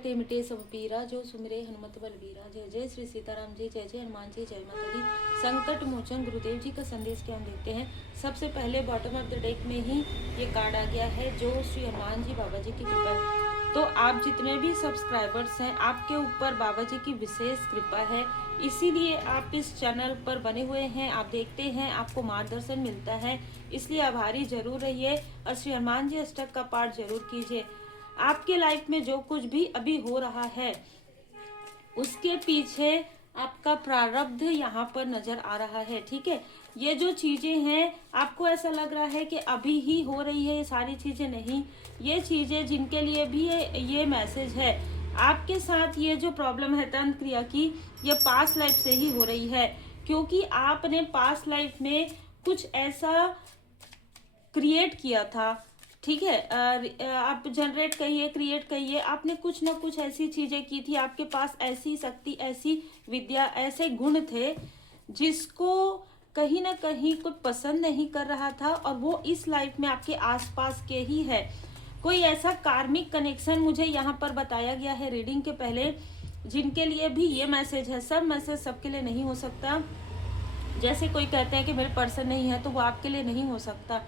कटे मिटे सब पीरा, जो सुमिरे हनुमत बलबीरा। जय जय श्री सीताराम जी, जय जय हनुमान जी, जय माता दी। संकट मोचन गुरुदेव जी का संदेश क्या हम देखते हैं। सबसे पहले बॉटम ऑफ द डेक में ही ये कार्ड आ गया है, जो श्री हनुमान जी बाबा जी की कृपा है। तो आप जितने भी सब्सक्राइबर्स हैं, आपके ऊपर बाबा जी की विशेष कृपा है, इसीलिए आप इस चैनल पर बने हुए हैं, आप देखते हैं, आपको मार्गदर्शन मिलता है, इसलिए आभारी जरूर रहिए और श्री हनुमान जी अष्टक का पाठ जरूर कीजिए। आपके लाइफ में जो कुछ भी अभी हो रहा है उसके पीछे आपका प्रारब्ध यहाँ पर नजर आ रहा है। ठीक है, ये जो चीजें हैं आपको ऐसा लग रहा है कि अभी ही हो रही है, ये सारी चीजें नहीं, ये चीजें जिनके लिए भी ये मैसेज है, आपके साथ ये जो प्रॉब्लम है तंत्र क्रिया की, ये पास्ट लाइफ से ही हो रही है, क्योंकि आपने पास्ट लाइफ में कुछ ऐसा क्रिएट किया था। ठीक है, आप जनरेट कहिए, क्रिएट कहिए, आपने कुछ ना कुछ ऐसी चीजें की थी, आपके पास ऐसी शक्ति, ऐसी विद्या, ऐसे गुण थे जिसको कहीं ना कहीं कोई पसंद नहीं कर रहा था, और वो इस लाइफ में आपके आसपास के ही है। कोई ऐसा कार्मिक कनेक्शन मुझे यहाँ पर बताया गया है रीडिंग के पहले, जिनके लिए भी ये मैसेज है। सब मैसेज सबके लिए नहीं हो सकता। जैसे कोई कहते हैं कि मेरे पर्सन नहीं है, तो वो आपके लिए नहीं हो सकता।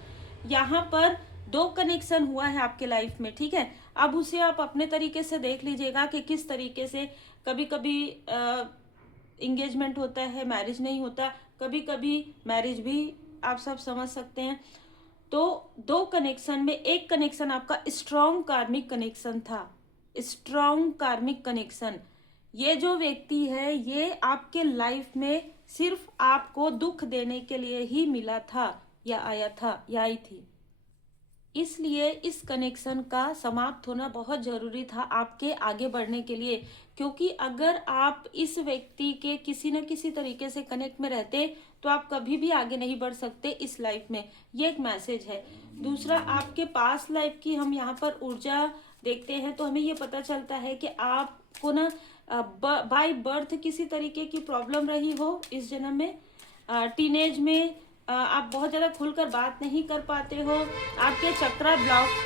यहाँ पर 2 कनेक्शन हुआ है आपके लाइफ में। ठीक है, अब उसे आप अपने तरीके से देख लीजिएगा कि किस तरीके से। कभी कभी इंगेजमेंट होता है, मैरिज नहीं होता, कभी कभी मैरिज भी आप सब समझ सकते हैं। तो 2 कनेक्शन में एक कनेक्शन आपका स्ट्रॉन्ग कार्मिक कनेक्शन था, स्ट्रॉन्ग कार्मिक कनेक्शन। ये जो व्यक्ति है ये आपके लाइफ में सिर्फ आपको दुख देने के लिए ही मिला था, या आया था, या आई थी। इसलिए इस कनेक्शन का समाप्त होना बहुत जरूरी था आपके आगे बढ़ने के लिए, क्योंकि अगर आप इस व्यक्ति के किसी न किसी तरीके से कनेक्ट में रहते तो आप कभी भी आगे नहीं बढ़ सकते इस लाइफ में। ये एक मैसेज है। दूसरा, आपके पास लाइफ की हम यहाँ पर ऊर्जा देखते हैं तो हमें ये पता चलता है कि आपको ना बाय बर्थ किसी तरीके की प्रॉब्लम रही हो इस जन्म में। टीनेज में आप बहुत ज़्यादा खुलकर बात नहीं कर पाते हो, आपके चक्रा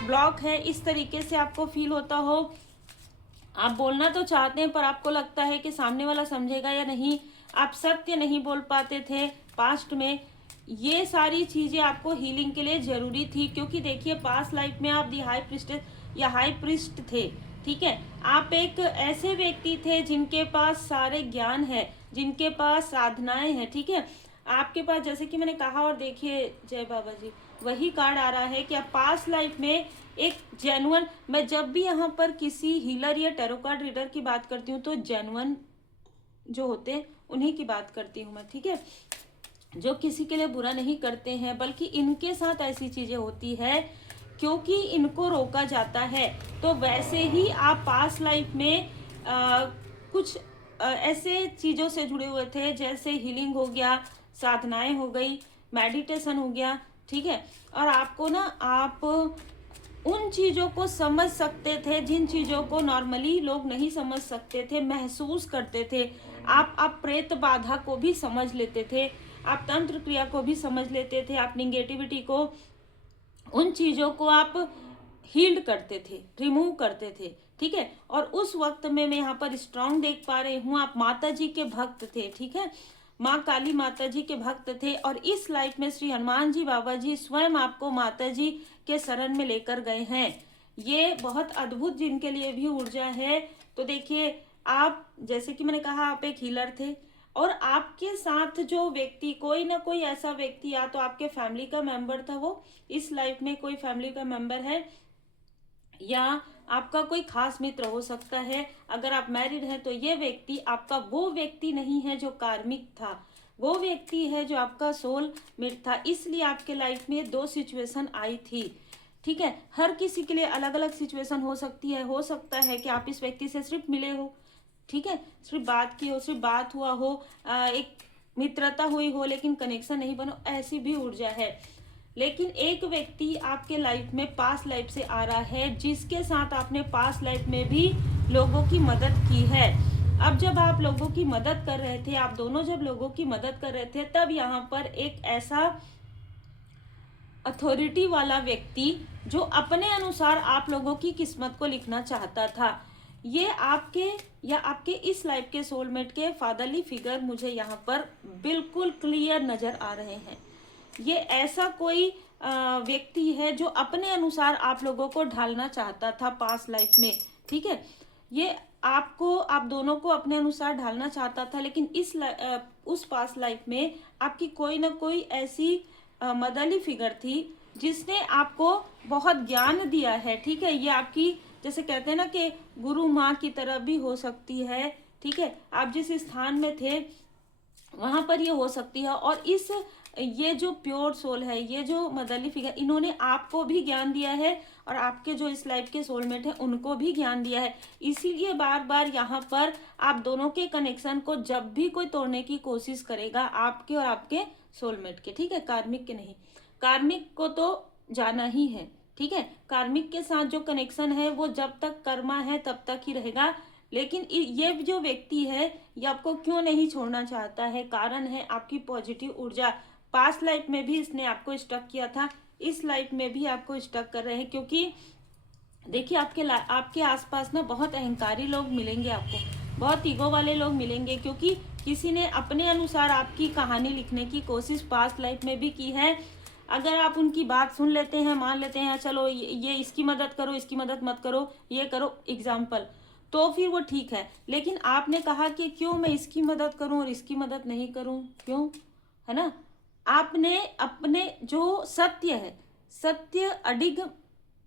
ब्लॉक है, इस तरीके से आपको फील होता हो। आप बोलना तो चाहते हैं पर आपको लगता है कि सामने वाला समझेगा या नहीं, आप सत्य नहीं बोल पाते थे पास्ट में। ये सारी चीज़ें आपको हीलिंग के लिए ज़रूरी थी, क्योंकि देखिए पास्ट लाइफ में आप दी हाई प्रिस्टेस या हाई प्रिस्ट थे। ठीक है, आप एक ऐसे व्यक्ति थे जिनके पास सारे ज्ञान है, जिनके पास साधनाएं हैं। ठीक है, आपके पास, जैसे कि मैंने कहा, और देखिए जय बाबा जी, वही कार्ड आ रहा है कि आप पास्ट लाइफ में एक जेन्युइन, मैं जब भी यहाँ पर किसी हीलर या टैरो कार्ड रीडर की बात करती हूँ तो जेन्युइन जो होते हैं उन्हीं की बात करती हूँ मैं। ठीक है, जो किसी के लिए बुरा नहीं करते हैं, बल्कि इनके साथ ऐसी चीजें होती है क्योंकि इनको रोका जाता है। तो वैसे ही आप पास्ट लाइफ में कुछ ऐसे चीजों से जुड़े हुए थे, जैसे हीलिंग हो गया, साधनाएं हो गई, मेडिटेशन हो गया। ठीक है, और आपको ना, आप उन चीज़ों को समझ सकते थे जिन चीज़ों को नॉर्मली लोग नहीं समझ सकते थे, महसूस करते थे। आप प्रेत बाधा को भी समझ लेते थे, आप तंत्र क्रिया को भी समझ लेते थे, आप निगेटिविटी को, उन चीज़ों को आप हील्ड करते थे, रिमूव करते थे। ठीक है, और उस वक्त में मैं यहाँ पर स्ट्रांग देख पा रही हूँ, आप माता जी के भक्त थे। ठीक है, माँ काली माता जी के भक्त थे, और इस लाइफ में श्री हनुमान जी बाबा जी स्वयं आपको माता जी के शरण में लेकर गए हैं। ये बहुत अद्भुत जिनके लिए भी ऊर्जा है। तो देखिए, आप, जैसे कि मैंने कहा, आप एक हीलर थे, और आपके साथ जो व्यक्ति, कोई ना कोई ऐसा व्यक्ति, या तो आपके फैमिली का मेंबर था, वो इस लाइफ में कोई फैमिली का मेंबर है, या आपका कोई खास मित्र हो सकता है। अगर आप मैरिड हैं तो ये व्यक्ति आपका वो व्यक्ति नहीं है जो कार्मिक था, वो व्यक्ति है जो आपका सोल मेट था। इसलिए आपके लाइफ में 2 सिचुएशन आई थी। ठीक है, हर किसी के लिए अलग अलग सिचुएशन हो सकती है। हो सकता है कि आप इस व्यक्ति से सिर्फ मिले हो, ठीक है, सिर्फ बात की हो, सिर्फ बात हुआ हो, एक मित्रता हुई हो, लेकिन कनेक्शन नहीं बनो, ऐसी भी ऊर्जा है। लेकिन एक व्यक्ति आपके लाइफ में पास्ट लाइफ से आ रहा है, जिसके साथ आपने पास्ट लाइफ में भी लोगों की मदद की है। अब जब आप लोगों की मदद कर रहे थे, आप दोनों जब लोगों की मदद कर रहे थे, तब यहाँ पर एक ऐसा अथॉरिटी वाला व्यक्ति जो अपने अनुसार आप लोगों की किस्मत को लिखना चाहता था, ये आपके या आपके इस लाइफ के सोलमेट के फादरली फिगर मुझे यहाँ पर बिल्कुल क्लियर नजर आ रहे हैं। ये ऐसा कोई व्यक्ति है जो अपने अनुसार आप लोगों को ढालना चाहता था पास्ट लाइफ में, ठीक है। ये आपको, आप दोनों को अपने अनुसार ढालना चाहता था, लेकिन उस पास्ट लाइफ में आपकी कोई ना कोई ऐसी मदरली फिगर थी जिसने आपको बहुत ज्ञान दिया है, ठीक है। ये आपकी, जैसे कहते हैं ना कि गुरु माँ की तरह भी हो सकती है, ठीक है। आप जिस स्थान में थे वहां पर ये हो सकती है। और ये जो प्योर सोल है, ये जो मदरली फिगर, इन्होंने आपको भी ज्ञान दिया है और आपके जो इस लाइफ के सोलमेट हैं उनको भी ज्ञान दिया है। इसीलिए बार बार यहाँ पर आप दोनों के कनेक्शन को जब भी कोई तोड़ने की कोशिश करेगा, आपके और आपके सोलमेट के, ठीक है, कार्मिक के नहीं। कार्मिक को तो जाना ही है, ठीक है। कार्मिक के साथ जो कनेक्शन है वो जब तक कर्मा है तब तक ही रहेगा। लेकिन ये जो व्यक्ति है ये आपको क्यों नहीं छोड़ना चाहता है? कारण है आपकी पॉजिटिव ऊर्जा। पास्ट लाइफ में भी इसने आपको स्टक किया था, इस लाइफ में भी आपको स्टक कर रहे हैं। क्योंकि देखिए आपके आसपास ना बहुत अहंकारी लोग मिलेंगे आपको, बहुत ईगो वाले लोग मिलेंगे, क्योंकि किसी ने अपने अनुसार आपकी कहानी लिखने की कोशिश पास्ट लाइफ में भी की है। अगर आप उनकी बात सुन लेते हैं, मान लेते हैं चलो ये इसकी मदद करो, इसकी मदद मत करो, ये करो एग्जाम्पल, तो फिर वो ठीक है। लेकिन आपने कहा कि क्यों मैं इसकी मदद करूं और इसकी मदद नहीं करूं, क्यों, है ना। आपने अपने जो सत्य है, सत्य अडिग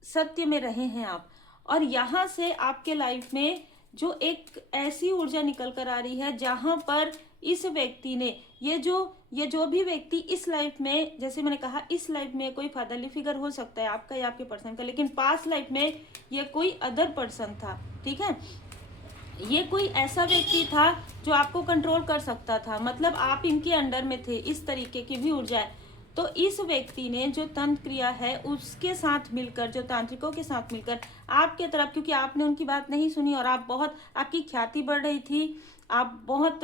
सत्य में रहे हैं आप। और यहाँ से आपके लाइफ में जो एक ऐसी ऊर्जा निकल कर आ रही है जहां पर इस व्यक्ति ने ये जो भी व्यक्ति इस लाइफ में, जैसे मैंने कहा, इस लाइफ में कोई फादरली फिगर हो सकता है आपका या आपके पर्सन का, लेकिन पास्ट लाइफ में ये कोई अदर पर्सन था, ठीक है। ये कोई ऐसा व्यक्ति था जो आपको कंट्रोल कर सकता था, मतलब आप इनके अंडर में थे, इस तरीके की भी ऊर्जा है। तो इस व्यक्ति ने जो तंत्र क्रिया है उसके साथ मिलकर, जो तांत्रिकों के साथ मिलकर आपके तरफ, क्योंकि आपने उनकी बात नहीं सुनी और आप बहुत, आपकी ख्याति बढ़ रही थी, आप बहुत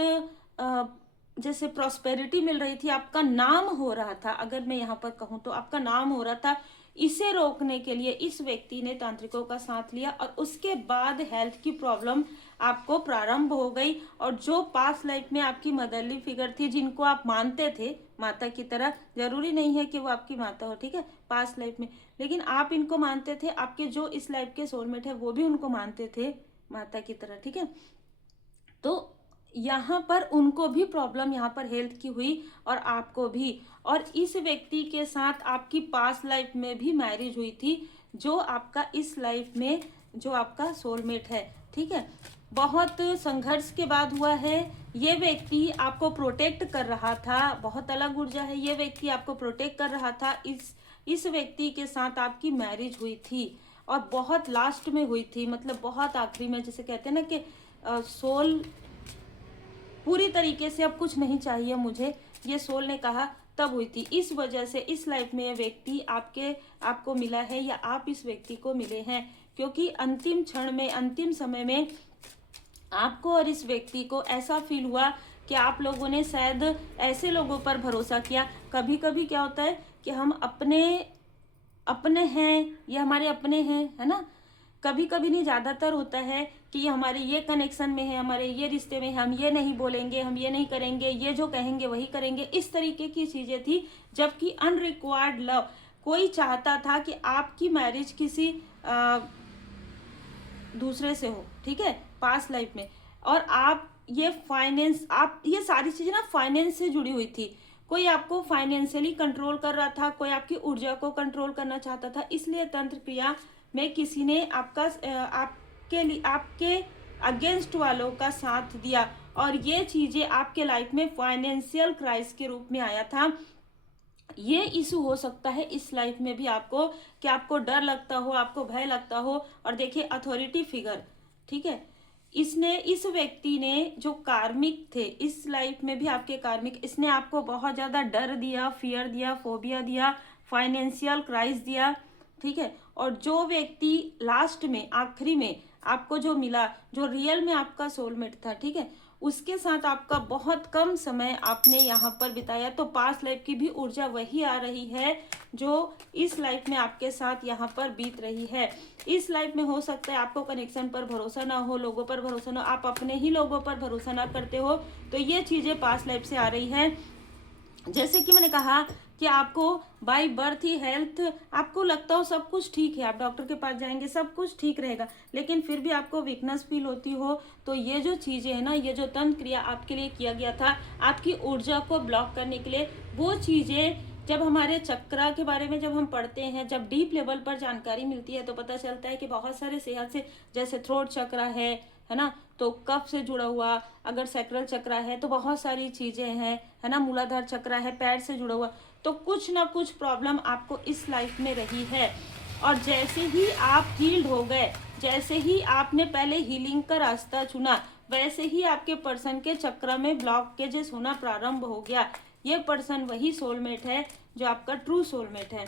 जैसे प्रॉस्पेरिटी मिल रही थी, आपका नाम हो रहा था, अगर मैं यहाँ पर कहूँ तो आपका नाम हो रहा था। इसे रोकने के लिए इस व्यक्ति ने तांत्रिकों का साथ लिया और उसके बाद हेल्थ की प्रॉब्लम आपको प्रारंभ हो गई। और जो पास्ट लाइफ में आपकी मदरली फिगर थी, जिनको आप मानते थे माता की तरह, जरूरी नहीं है कि वो आपकी माता हो, ठीक है, पास्ट लाइफ में, लेकिन आप इनको मानते थे। आपके जो इस लाइफ के सोलमेट है वो भी उनको मानते थे माता की तरह, ठीक है। तो यहाँ पर उनको भी प्रॉब्लम यहाँ पर हेल्थ की हुई और आपको भी। और इस व्यक्ति के साथ आपकी पास्ट लाइफ में भी मैरिज हुई थी, जो आपका इस लाइफ में जो आपका सोलमेट है, ठीक है। बहुत संघर्ष के बाद हुआ है। ये व्यक्ति आपको प्रोटेक्ट कर रहा था, बहुत अलग ऊर्जा है। ये व्यक्ति आपको प्रोटेक्ट कर रहा था। इस व्यक्ति के साथ आपकी मैरिज हुई थी और बहुत लास्ट में हुई थी, मतलब बहुत आखिरी में, जैसे कहते हैं ना कि सोल पूरी तरीके से अब कुछ नहीं चाहिए मुझे, ये सोल ने कहा, तब हुई थी। इस वजह से इस लाइफ में ये व्यक्ति आपको मिला है या आप इस व्यक्ति को मिले हैं, क्योंकि अंतिम क्षण में, अंतिम समय में आपको और इस व्यक्ति को ऐसा फील हुआ कि आप लोगों ने शायद ऐसे लोगों पर भरोसा किया। कभी कभी क्या होता है कि हम अपने हैं, ये हमारे अपने हैं, है ना। कभी कभी नहीं, ज्यादातर होता है कि ये हमारे ये कनेक्शन में है, हमारे ये रिश्ते में, हम ये नहीं बोलेंगे, हम ये नहीं करेंगे, ये जो कहेंगे वही करेंगे, इस तरीके की चीजें थी। जबकि अनरिक्वायर्ड लव, कोई चाहता था कि आपकी मैरिज किसी दूसरे से हो, ठीक है, पास्ट लाइफ में। और आप ये फाइनेंस, आप ये सारी चीजें ना फाइनेंस से जुड़ी हुई थी। कोई आपको फाइनेंशियली कंट्रोल कर रहा था, कोई आपकी ऊर्जा को कंट्रोल करना चाहता था। इसलिए तंत्र क्रिया में किसी ने आपके अगेंस्ट वालों का साथ दिया और ये चीजें आपके लाइफ में फाइनेंशियल क्राइसिस के रूप में आया था। ये इशू हो सकता है इस लाइफ में भी आपको, कि आपको डर लगता हो, आपको भय लगता हो। और देखिए अथॉरिटी फिगर, ठीक है, इस व्यक्ति ने जो कार्मिक थे इस लाइफ में भी आपके कार्मिक, इसने आपको बहुत ज्यादा डर दिया, फियर दिया, फोबिया दिया, फाइनेंशियल क्राइसिस दिया, ठीक है। और जो व्यक्ति लास्ट में, आखिरी में आपको जो मिला, जो रियल में आपका सोलमेट था, ठीक है, उसके साथ आपका बहुत कम समय आपने यहाँ पर बिताया, तो पास्ट लाइफ की भी ऊर्जा वही आ रही है जो इस लाइफ में आपके साथ यहाँ पर बीत रही है। इस लाइफ में हो सकता है आपको कनेक्शन पर भरोसा ना हो, लोगों पर भरोसा ना हो, आप अपने ही लोगों पर भरोसा ना करते हो, तो ये चीज़ें पास्ट लाइफ से आ रही हैं। जैसे कि मैंने कहा कि आपको बाय बर्थ ही हेल्थ, आपको लगता हो सब कुछ ठीक है, आप डॉक्टर के पास जाएंगे सब कुछ ठीक रहेगा, लेकिन फिर भी आपको वीकनेस फील होती हो, तो ये जो चीज़ें हैं ना, ये जो तंत्र क्रिया आपके लिए किया गया था आपकी ऊर्जा को ब्लॉक करने के लिए, वो चीज़ें जब हमारे चक्रा के बारे में जब हम पढ़ते हैं, जब डीप लेवल पर जानकारी मिलती है, तो पता चलता है कि बहुत सारे सेहत से, जैसे थ्रोट चक्रा है ना, तो कफ से जुड़ा हुआ, अगर सैक्रल चक्रा है तो बहुत सारी चीजें हैं, है ना, मूलाधार चक्रा है, पैर से जुड़ा हुआ, तो कुछ ना कुछ प्रॉब्लम आपको इस लाइफ में रही है। और जैसे ही आप हील्ड हो गए, जैसे ही आपने पहले हीलिंग का रास्ता चुना, वैसे ही आपके पर्सन के चक्र में ब्लॉकेजेस होना प्रारंभ हो गया। ये पर्सन वही सोलमेट है जो आपका ट्रू सोलमेट है।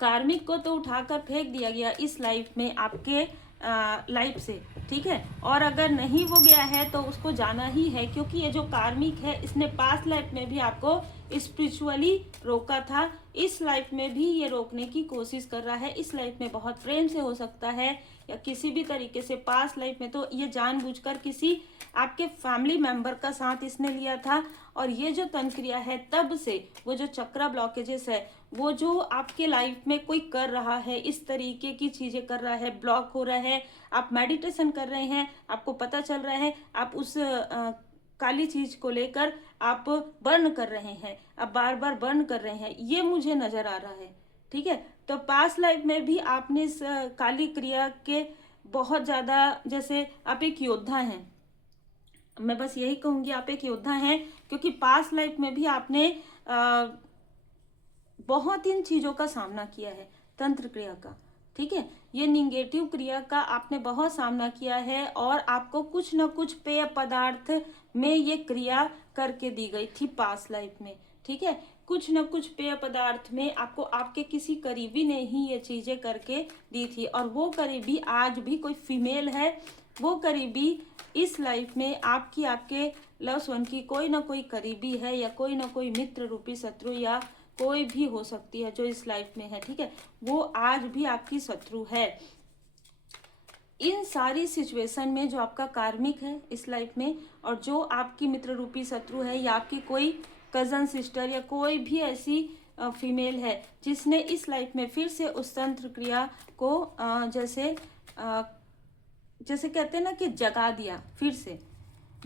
कार्मिक को तो उठाकर फेंक दिया गया इस लाइफ में आपके लाइफ से, ठीक है, और अगर नहीं वो गया है तो उसको जाना ही है, क्योंकि ये जो कार्मिक है इसने पास्ट लाइफ में भी आपको स्पिरिचुअली रोका था, इस लाइफ में भी ये रोकने की कोशिश कर रहा है। इस लाइफ में बहुत प्रेम से हो सकता है या किसी भी तरीके से, पास्ट लाइफ में तो ये जानबूझकर किसी आपके फैमिली मेंबर का साथ इसने लिया था, और ये जो तंत्र क्रिया है तब से वो जो चक्रा ब्लॉकेजेस है, वो जो आपके लाइफ में कोई कर रहा है, इस तरीके की चीजें कर रहा है, ब्लॉक हो रहा है, आप मेडिटेशन कर रहे हैं, आपको पता चल रहा है, आप उस काली चीज को लेकर आप बर्न कर रहे हैं, आप बार बार बर्न कर रहे हैं, ये मुझे नजर आ रहा है, ठीक है। तो पास्ट लाइफ में भी आपने इस काली क्रिया के बहुत ज्यादा, जैसे आप एक योद्धा हैं, मैं बस यही कहूंगी आप एक योद्धा हैं, क्योंकि पास्ट लाइफ में भी आपने बहुत इन चीजों का सामना किया है, तंत्र क्रिया का, ठीक है, ये निगेटिव क्रिया का आपने बहुत सामना किया है, और आपको कुछ ना कुछ पेय पदार्थ में ये क्रिया करके दी गई थी पास्ट लाइफ में, ठीक है, कुछ न कुछ पेय पदार्थ में आपको आपके किसी करीबी ने ही ये चीजें करके दी थी, और वो करीबी आज भी कोई फीमेल है, वो करीबी इस लाइफ में आपके लव्स वन की कोई ना कोई करीबी है, या कोई ना कोई मित्र रूपी शत्रु या कोई भी हो सकती है जो इस लाइफ में है, ठीक है, वो आज भी आपकी शत्रु है। इन सारी सिचुएशन में जो आपका कार्मिक है इस लाइफ में, और जो आपकी मित्र रूपी शत्रु है, या आपकी कोई कजन सिस्टर या कोई भी ऐसी फीमेल है जिसने इस लाइफ में फिर से उस तंत्र क्रिया को जैसे कहते हैं ना कि जगा दिया, फिर से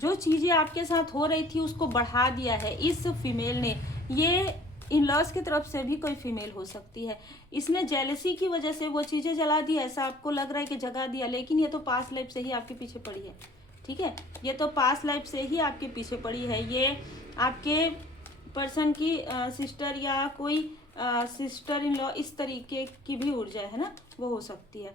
जो चीजें आपके साथ हो रही थी उसको बढ़ा दिया है इस फीमेल ने। ये इन लॉज की तरफ से भी कोई फीमेल हो सकती है, इसने जेलसी की वजह से वो चीजें जला दी, ऐसा आपको लग रहा है कि जगा दिया, लेकिन ये तो पास्ट लाइफ से ही आपके पीछे पड़ी है, ठीक है, ये तो पास्ट लाइफ से ही आपके पीछे पड़ी है। ये आपके पर्सन की सिस्टर या कोई सिस्टर इन लॉ, इस तरीके की भी ऊर्जा है ना, वो हो सकती है।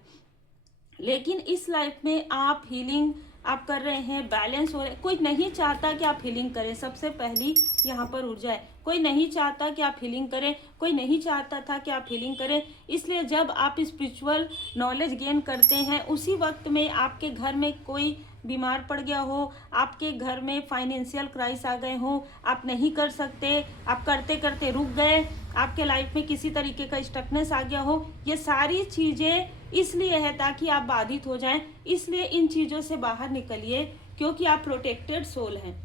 लेकिन इस लाइफ में आप हीलिंग आप कर रहे हैं, बैलेंस हो रहे, कोई नहीं चाहता कि आप हीलिंग करें, सबसे पहली यहाँ पर ऊर्जा है, कोई नहीं चाहता कि आप हीलिंग करें, कोई नहीं चाहता था कि आप हीलिंग करें। इसलिए जब आप स्पिरिचुअल नॉलेज गेन करते हैं, उसी वक्त में आपके घर में कोई बीमार पड़ गया हो, आपके घर में फाइनेंशियल क्राइसिस आ गए हो, आप नहीं कर सकते, आप करते करते रुक गए, आपके लाइफ में किसी तरीके का स्टकनेस आ गया हो, ये सारी चीज़ें इसलिए है ताकि आप बाधित हो जाएं। इसलिए इन चीज़ों से बाहर निकलिए, क्योंकि आप प्रोटेक्टेड सोल हैं,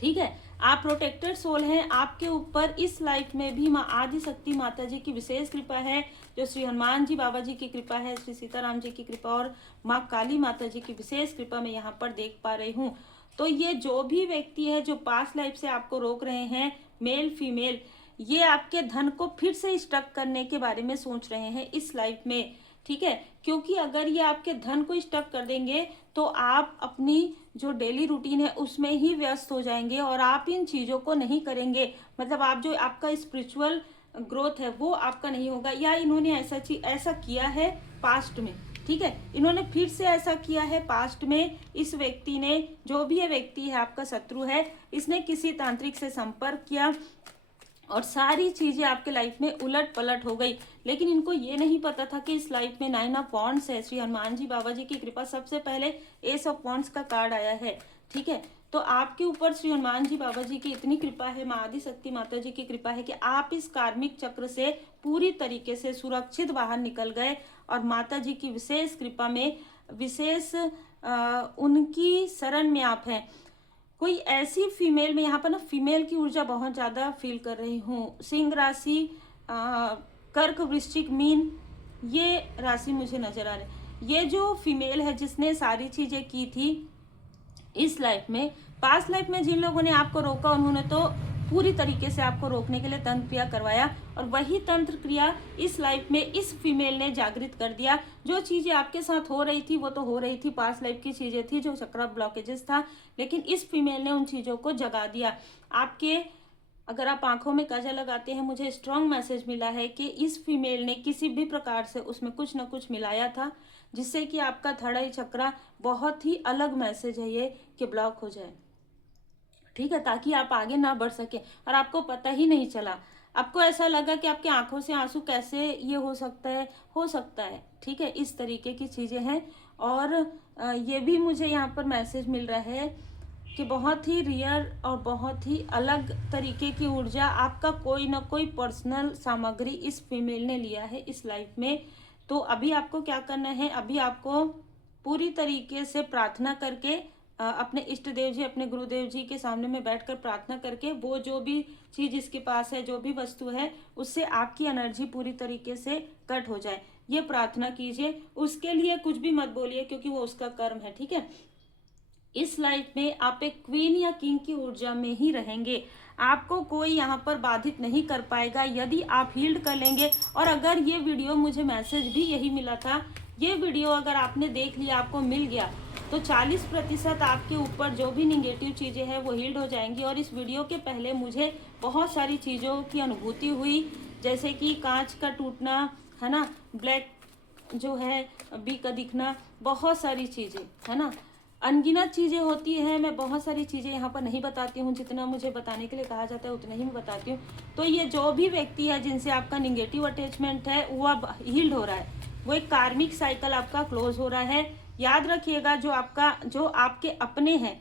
ठीक है, आप प्रोटेक्टेड सोल हैं। आपके ऊपर इस लाइफ में भी माँ आदि शक्ति माता जी की विशेष कृपा है, जो श्री हनुमान जी बाबा जी की कृपा है, श्री सीताराम जी की कृपा और माँ काली माता जी की विशेष कृपा मैं यहाँ पर देख पा रही हूँ। तो ये जो भी व्यक्ति है जो पास्ट लाइफ से आपको रोक रहे हैं, मेल फीमेल, ये आपके धन को फिर से स्टक करने के बारे में सोच रहे हैं इस लाइफ में, ठीक है, क्योंकि अगर ये आपके धन को स्टक कर देंगे तो आप अपनी जो डेली रूटीन है उसमें ही व्यस्त हो जाएंगे, और आप इन चीज़ों को नहीं करेंगे, मतलब आप जो आपका स्पिरिचुअल ग्रोथ है वो आपका नहीं होगा। या इन्होंने ऐसा किया है पास्ट में, ठीक है, इन्होंने फिर से ऐसा किया है पास्ट में। इस व्यक्ति ने, जो भी ये व्यक्ति है आपका शत्रु है, इसने किसी तांत्रिक से संपर्क किया, और सारी चीजें आपके लाइफ में उलट पलट हो गई। लेकिन इनको ये नहीं पता था कि इस लाइफ में 9 ऑफ वॉन्ड्स है। श्री हनुमान जी बाबा जी की कृपा, सबसे पहले एस ऑफ वॉन्ड्स का कार्ड आया है, ठीक है। तो आपके ऊपर श्री हनुमान जी बाबा जी की इतनी कृपा है, माँ आदि शक्ति माता जी की कृपा है कि आप इस कार्मिक चक्र से पूरी तरीके से सुरक्षित बाहर निकल गए। और माता जी की विशेष कृपा में, विशेष उनकी शरण में आप हैं। कोई ऐसी फीमेल में, यहाँ पर ना फीमेल की ऊर्जा बहुत ज्यादा फील कर रही हूँ। सिंह राशि, कर्क, वृश्चिक, मीन, ये राशि मुझे नजर आ रही है। ये जो फीमेल है जिसने सारी चीजें की थी इस लाइफ में, पास्ट लाइफ में जिन लोगों ने आपको रोका, उन्होंने तो पूरी तरीके से आपको रोकने के लिए तंत्र क्रिया करवाया। और वही तंत्र क्रिया इस लाइफ में इस फीमेल ने जागृत कर दिया। जो चीजें आपके साथ हो रही थी वो तो हो रही थी, पास्ट लाइफ की चीजें थी, जो चक्र ब्लॉकेजेस था, लेकिन इस फीमेल ने उन चीजों को जगा दिया। आपके, अगर आप आंखों में काजल लगाते हैं, मुझे स्ट्रॉन्ग मैसेज मिला है कि इस फीमेल ने किसी भी प्रकार से उसमें कुछ ना कुछ मिलाया था, जिससे कि आपका थर्ड आई चक्रा, बहुत ही अलग मैसेज है ये, कि ब्लॉक हो जाए, ठीक है, ताकि आप आगे ना बढ़ सके और आपको पता ही नहीं चला। आपको ऐसा लगा कि आपकी आंखों से आंसू कैसे ये हो सकता है, ठीक है, इस तरीके की चीजें हैं। और ये भी मुझे यहाँ पर मैसेज मिल रहा है कि बहुत ही रियल और बहुत ही अलग तरीके की ऊर्जा, आपका कोई ना कोई पर्सनल सामग्री इस फीमेल ने लिया है इस लाइफ में। तो अभी आपको क्या करना है, अभी आपको पूरी तरीके से प्रार्थना करके, अपने इष्ट देव जी, अपने गुरुदेव जी के सामने में बैठकर प्रार्थना करके, वो जो भी चीज इसके पास है, जो भी वस्तु है, उससे आपकी एनर्जी पूरी तरीके से कट हो जाए, ये प्रार्थना कीजिए। उसके लिए कुछ भी मत बोलिए, क्योंकि वो उसका कर्म है, ठीक है। इस लाइफ में आप एक क्वीन या किंग की ऊर्जा में ही रहेंगे। आपको कोई यहाँ पर बाधित नहीं कर पाएगा यदि आप हील्ड कर लेंगे। और अगर ये वीडियो, मुझे मैसेज भी यही मिला था, ये वीडियो अगर आपने देख लिया, आपको मिल गया, तो 40% आपके ऊपर जो भी निगेटिव चीज़ें हैं वो हील्ड हो जाएंगी। और इस वीडियो के पहले मुझे बहुत सारी चीज़ों की अनुभूति हुई, जैसे कि कांच का टूटना, है ना, ब्लैक जो है बी का दिखना, बहुत सारी चीज़ें, है ना, अनगिनत चीज़ें होती है। मैं बहुत सारी चीज़ें यहाँ पर नहीं बताती हूँ, जितना मुझे बताने के लिए कहा जाता है उतना ही मैं बताती हूँ। तो ये जो भी व्यक्ति है जिनसे आपका निगेटिव अटैचमेंट है, वो अब हील्ड हो रहा है, वो एक कार्मिक साइकिल आपका क्लोज हो रहा है। याद रखिएगा, जो आपके अपने हैं,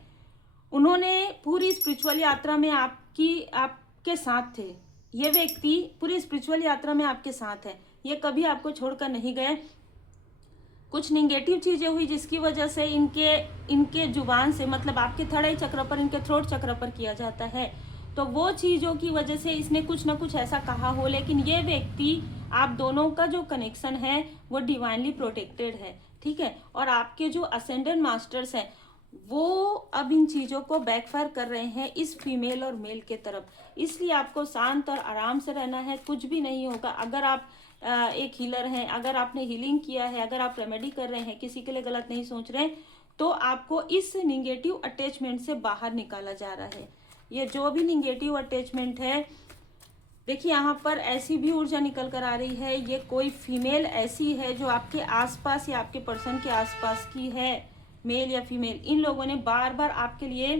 उन्होंने पूरी स्पिरिचुअल यात्रा में आपके साथ थे। ये व्यक्ति पूरी स्पिरिचुअल यात्रा में आपके साथ है, ये कभी आपको छोड़कर नहीं गए। कुछ निगेटिव चीजें हुई जिसकी वजह से इनके जुबान से, मतलब आपके थर्ड आई चक्र पर, इनके थ्रोट चक्र पर किया जाता है, तो वो चीजों की वजह से इसने कुछ ना कुछ ऐसा कहा हो। लेकिन ये व्यक्ति, आप दोनों का जो कनेक्शन है वो डिवाइनली प्रोटेक्टेड है, ठीक है। और आपके जो असेंडेंट मास्टर्स हैं, वो अब इन चीजों को बैकफायर कर रहे हैं इस फीमेल और मेल के तरफ। इसलिए आपको शांत और आराम से रहना है, कुछ भी नहीं होगा। अगर आप एक हीलर हैं, अगर आपने हीलिंग किया है, अगर आप रेमेडी कर रहे हैं, किसी के लिए गलत नहीं सोच रहे, तो आपको इस निगेटिव अटैचमेंट से बाहर निकाला जा रहा है। ये जो भी निगेटिव अटैचमेंट है, देखिए यहाँ पर ऐसी भी ऊर्जा निकल कर आ रही है, ये कोई फीमेल ऐसी है जो आपके आसपास या आपके पर्सन के आसपास की है, मेल या फीमेल। इन लोगों ने बार बार आपके लिए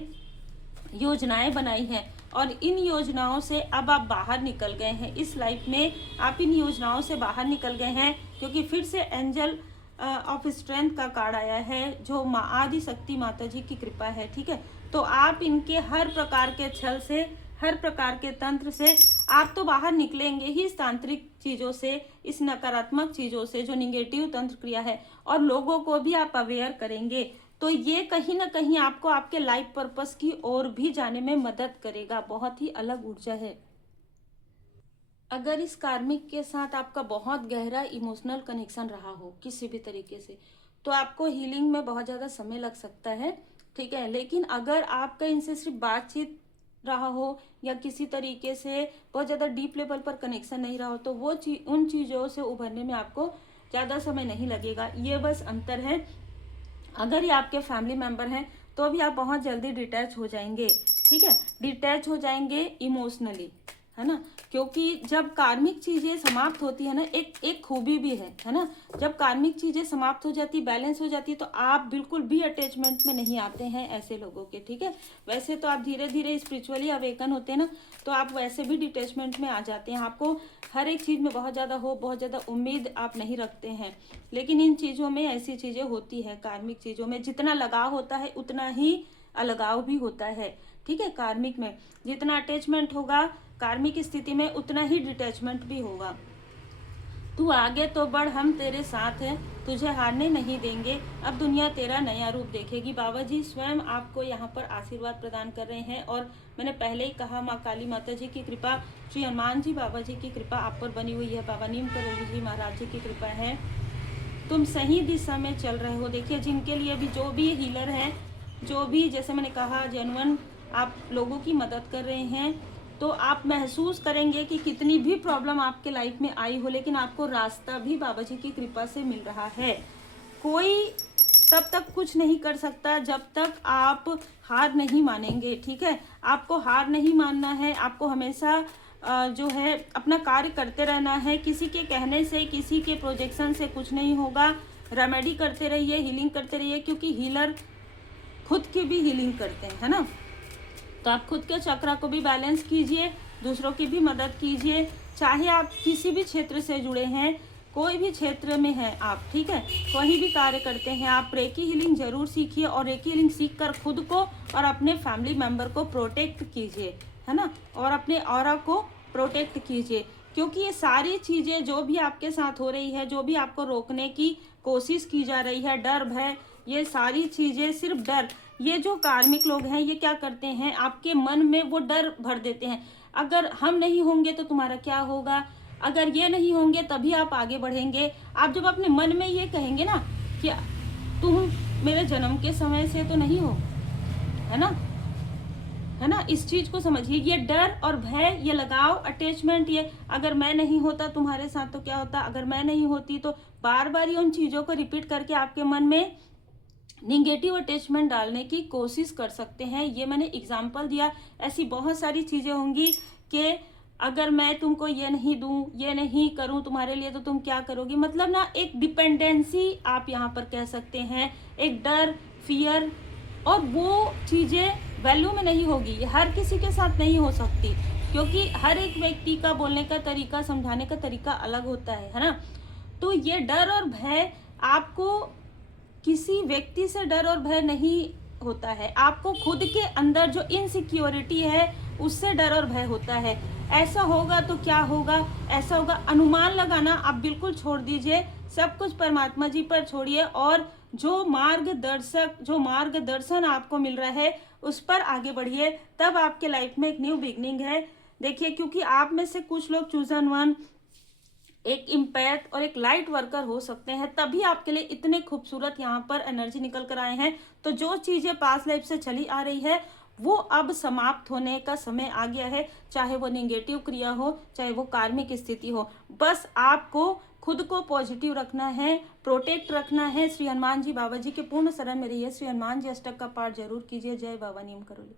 योजनाएं बनाई हैं और इन योजनाओं से अब आप बाहर निकल गए हैं। इस लाइफ में आप इन योजनाओं से बाहर निकल गए हैं, क्योंकि फिर से एंजल ऑफ स्ट्रेंथ का कार्ड आया है, जो माँ आदि शक्ति माता जी की कृपा है, ठीक है। तो आप इनके हर प्रकार के छल से, हर प्रकार के तंत्र से आप तो बाहर निकलेंगे ही, इस तांत्रिक चीज़ों से, इस नकारात्मक चीज़ों से, जो निगेटिव तंत्र क्रिया है, और लोगों को भी आप अवेयर करेंगे। तो ये कहीं ना कहीं आपको आपके लाइफ पर्पस की ओर भी जाने में मदद करेगा। बहुत ही अलग ऊर्जा है। अगर इस कार्मिक के साथ आपका बहुत गहरा इमोशनल कनेक्शन रहा हो किसी भी तरीके से, तो आपको हीलिंग में बहुत ज़्यादा समय लग सकता है, ठीक है। लेकिन अगर आपका इनसे सिर्फ बातचीत रहा हो या किसी तरीके से बहुत ज़्यादा डीप लेवल पर कनेक्शन नहीं रहा हो, तो वो उन चीज़ों से उभरने में आपको ज़्यादा समय नहीं लगेगा। ये बस अंतर है। अगर ये आपके फैमिली मेंबर हैं तो भी आप बहुत जल्दी डिटैच हो जाएंगे, ठीक है, डिटैच हो जाएंगे इमोशनली, है ना। क्योंकि जब कार्मिक चीजें समाप्त होती है ना, एक खूबी भी है ना, जब कार्मिक चीजें समाप्त हो जाती, बैलेंस हो जाती है, तो आप बिल्कुल भी अटैचमेंट में नहीं आते हैं ऐसे लोगों के, ठीक है। वैसे तो आप धीरे धीरे स्पिरिचुअली अवेकन होते हैं ना, तो आप वैसे भी डिटैचमेंट में आ जाते हैं। आपको हर एक चीज में बहुत ज्यादा होप, बहुत ज्यादा उम्मीद आप नहीं रखते हैं, लेकिन इन चीजों में ऐसी चीजें होती है, कार्मिक चीजों में जितना लगाव होता है उतना ही अलगाव भी होता है, ठीक है। कार्मिक में जितना अटैचमेंट होगा कार्मिक स्थिति में, उतना ही डिटैचमेंट भी होगा। तू आगे तो बढ़, हम तेरे साथ हैं, तुझे हारने नहीं देंगे, अब दुनिया तेरा नया रूप देखेगी। बाबा जी स्वयं आपको यहाँ पर आशीर्वाद प्रदान कर रहे हैं। और मैंने पहले ही कहा, माँ काली माता जी की कृपा, श्री हनुमान जी बाबा जी की कृपा आप पर बनी हुई है, बाबा नीम करोली जी महाराज जी की कृपा है। तुम सही दिशा में चल रहे हो। देखिए, जिनके लिए भी, जो भी हीलर हैं, जो भी, जैसे मैंने कहा, जेन्युइन आप लोगों की मदद कर रहे हैं, तो आप महसूस करेंगे कि कितनी भी प्रॉब्लम आपके लाइफ में आई हो, लेकिन आपको रास्ता भी बाबा जी की कृपा से मिल रहा है। कोई तब तक कुछ नहीं कर सकता जब तक आप हार नहीं मानेंगे, ठीक है। आपको हार नहीं मानना है, आपको हमेशा जो है अपना कार्य करते रहना है। किसी के कहने से, किसी के प्रोजेक्शन से कुछ नहीं होगा। रेमेडी करते रहिए, हीलिंग करते रहिए, क्योंकि हीलर खुद की भी हीलिंग करते हैं, है ना। तो आप खुद के चक्रा को भी बैलेंस कीजिए, दूसरों की भी मदद कीजिए। चाहे आप किसी भी क्षेत्र से जुड़े हैं, कोई भी क्षेत्र में हैं आप, ठीक है, कहीं भी कार्य करते हैं, आप रेकी हीलिंग जरूर सीखिए, और रेकी हीलिंग सीख कर खुद को और अपने फैमिली मेंबर को प्रोटेक्ट कीजिए, है ना, और अपने ऑरा को प्रोटेक्ट कीजिए। क्योंकि ये सारी चीज़ें जो भी आपके साथ हो रही है, जो भी आपको रोकने की कोशिश की जा रही है, डर भय, ये सारी चीज़ें सिर्फ डर, ये जो कार्मिक लोग हैं ये क्या करते हैं, आपके मन में वो डर भर देते हैं। अगर हम नहीं होंगे तो तुम्हारा क्या होगा, अगर ये नहीं होंगे तभी आप आगे बढ़ेंगे। आप जब अपने मन में ये कहेंगे ना कि तुम मेरे जन्म के समय से तो नहीं हो, है ना, है ना, इस चीज को समझिए। ये डर और भय, ये लगाव, अटैचमेंट, ये अगर मैं नहीं होता तुम्हारे साथ तो क्या होता, अगर मैं नहीं होती तो, बार बार ये उन चीजों को रिपीट करके आपके मन में निगेटिव अटैचमेंट डालने की कोशिश कर सकते हैं। ये मैंने एग्जाम्पल दिया, ऐसी बहुत सारी चीजें होंगी कि अगर मैं तुमको ये नहीं दूं, ये नहीं करूं तुम्हारे लिए तो तुम क्या करोगी। मतलब ना, एक डिपेंडेंसी आप यहाँ पर कह सकते हैं, एक डर, फियर, और वो चीजें वैल्यू में नहीं होगी। ये हर किसी के साथ नहीं हो सकती, क्योंकि हर एक व्यक्ति का बोलने का तरीका, समझाने का तरीका अलग होता है ना। तो ये डर और भय, आपको किसी व्यक्ति से डर और भय नहीं होता है, आपको खुद के अंदर जो इनसिक्योरिटी है उससे डर और भय होता है। ऐसा होगा तो क्या होगा, ऐसा होगा, अनुमान लगाना आप बिल्कुल छोड़ दीजिए, सब कुछ परमात्मा जी पर छोड़िए, और जो मार्गदर्शन आपको मिल रहा है उस पर आगे बढ़िए, तब आपके लाइफ में एक न्यू बिगनिंग है। देखिए, क्योंकि आप में से कुछ लोग चूजन वन, एक इम्पैक्ट और एक लाइट वर्कर हो सकते हैं, तभी आपके लिए इतने खूबसूरत यहाँ पर एनर्जी निकल कर आए हैं। तो जो चीजें पास्ट लाइफ से चली आ रही है वो अब समाप्त होने का समय आ गया है, चाहे वो नेगेटिव क्रिया हो, चाहे वो कार्मिक स्थिति हो। बस आपको खुद को पॉजिटिव रखना है, प्रोटेक्ट रखना है। श्री हनुमान जी बाबा जी के पूर्ण शरण में रहिए। श्री हनुमान जी अष्टक का पाठ जरूर कीजिए। जय बाबा नीम करोली।